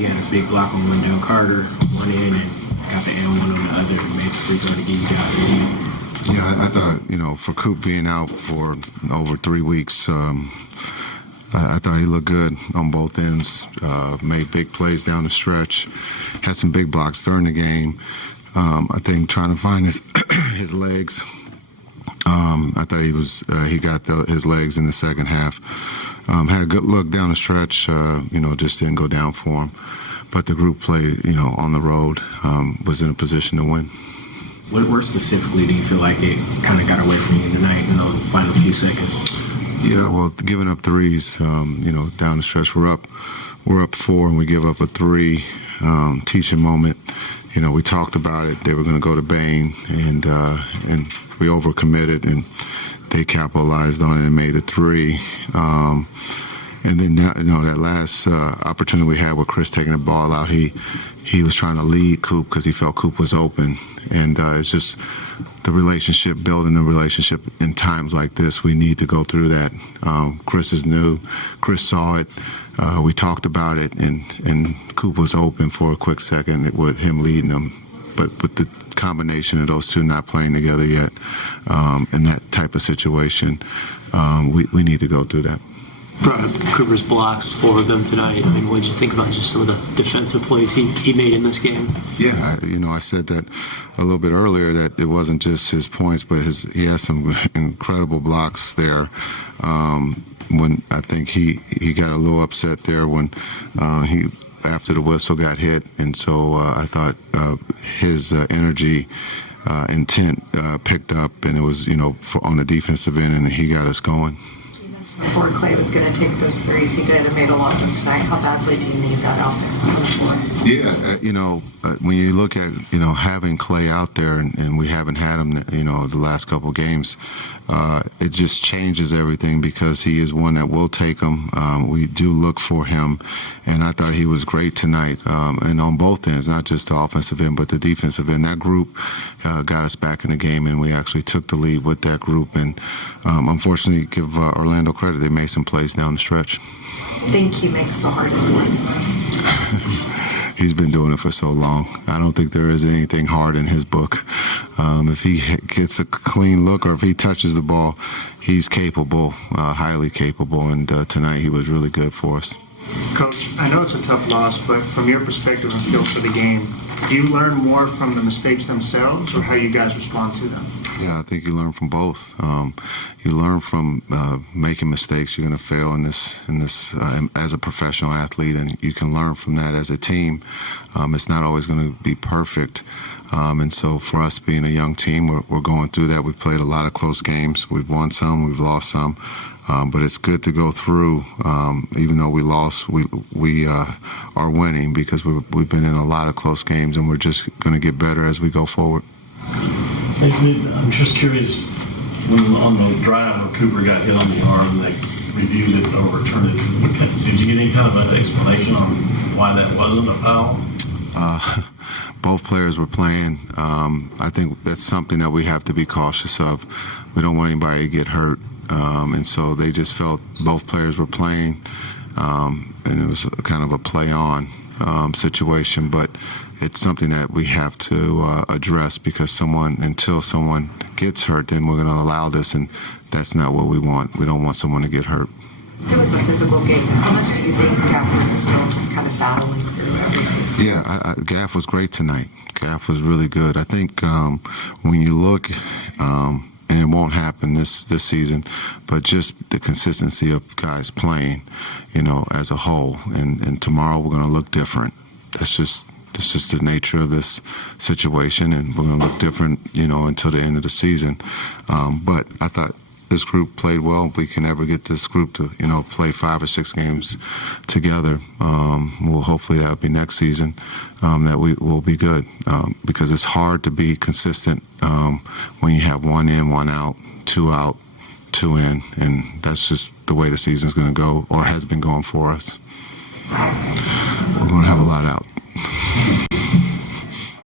he had a big block on Wendell Carter, one end, and got the and one on the other, and made the free throw to get you guys the lead. Yeah, I thought, for Coop being out for over 3 weeks, I thought he looked good on both ends, made big plays down the stretch, had some big blocks during the game. I think trying to find his legs. I thought he got his legs in the second half. Had a good look down the stretch, just didn't go down for him. But the group play, on the road, was in a position to win. Where specifically do you feel like it kind of got away from you tonight in those final few seconds? Yeah, well, giving up threes, down the stretch, we're up 4 and we give up a 3. Teaching moment, we talked about it. They were going to go to Bain, and we overcommitted, and they capitalized on it and made a 3. And then that last opportunity we had with Chris taking the ball out, he was trying to lead Coop because he felt Coop was open, and it's just the relationship, building the relationship in times like this. We need to go through that. Chris is new. Chris saw it. We talked about it, and Coop was open for a quick second with him leading them. But with the combination of those two not playing together yet, in that type of situation, we need to go through that. Brought up Cooper's blocks, 4 of them tonight. I mean, what did you think about just some of the defensive plays he made in this game? Yeah, I said that a little bit earlier, that it wasn't just his points, but he has some incredible blocks there. When I think he got a little upset there when after the whistle got hit, and so I thought his energy, intent picked up, and it was on the defensive end, and he got us going. Before Clay was going to take those threes, he did and made a lot of them tonight. How badly do you need that out there on the floor? Yeah, when you look at having Clay out there, and we haven't had him the last couple of games, it just changes everything because he is one that will take them. We do look for him, and I thought he was great tonight, and on both ends, not just the offensive end but the defensive end. That group got us back in the game, and we actually took the lead with that group. And unfortunately, give Orlando credit, they made some plays down the stretch. I think he makes the hardest ones. He's been doing it for so long. I don't think there is anything hard in his book. If he gets a clean look or if he touches the ball, he's capable, highly capable, and tonight he was really good for us. Coach, I know it's a tough loss, but from your perspective and feel for the game, do you learn more from the mistakes themselves or how you guys respond to them? Yeah, I think you learn from both. You learn from making mistakes. You're going to fail in this as a professional athlete, and you can learn from that as a team. It's not always going to be perfect. And so for us being a young team, we're going through that. We've played a lot of close games. We've won some, we've lost some. But it's good to go through, even though we lost, we are winning because we've been in a lot of close games, and we're just going to get better as we go forward. I'm just curious, on the drive where Cooper got hit on the arm, they reviewed it, overturned it. Did you get any kind of an explanation on why that wasn't a foul? Both players were playing. I think that's something that we have to be cautious of. We don't want anybody to get hurt. And so they just felt both players were playing, and it was kind of a play-on situation. But it's something that we have to address because until someone gets hurt, then we're going to allow this, and that's not what we want. We don't want someone to get hurt. It was a physical game. How much do you think Gaff is still just kind of battling through everything? Yeah, Gaff was great tonight. Gaff was really good. I think when you look, and it won't happen this season, but just the consistency of guys playing, as a whole. And tomorrow we're going to look different. That's just the nature of this situation, and we're going to look different, until the end of the season. But I thought this group played well. If we can ever get this group to, play 5 or 6 games together, hopefully that'll be next season, that we will be good. Because it's hard to be consistent when you have 1 in, 1 out, 2 out, 2 in, and that's just the way the season's going to go, or has been going for us. We're going to have a lot out.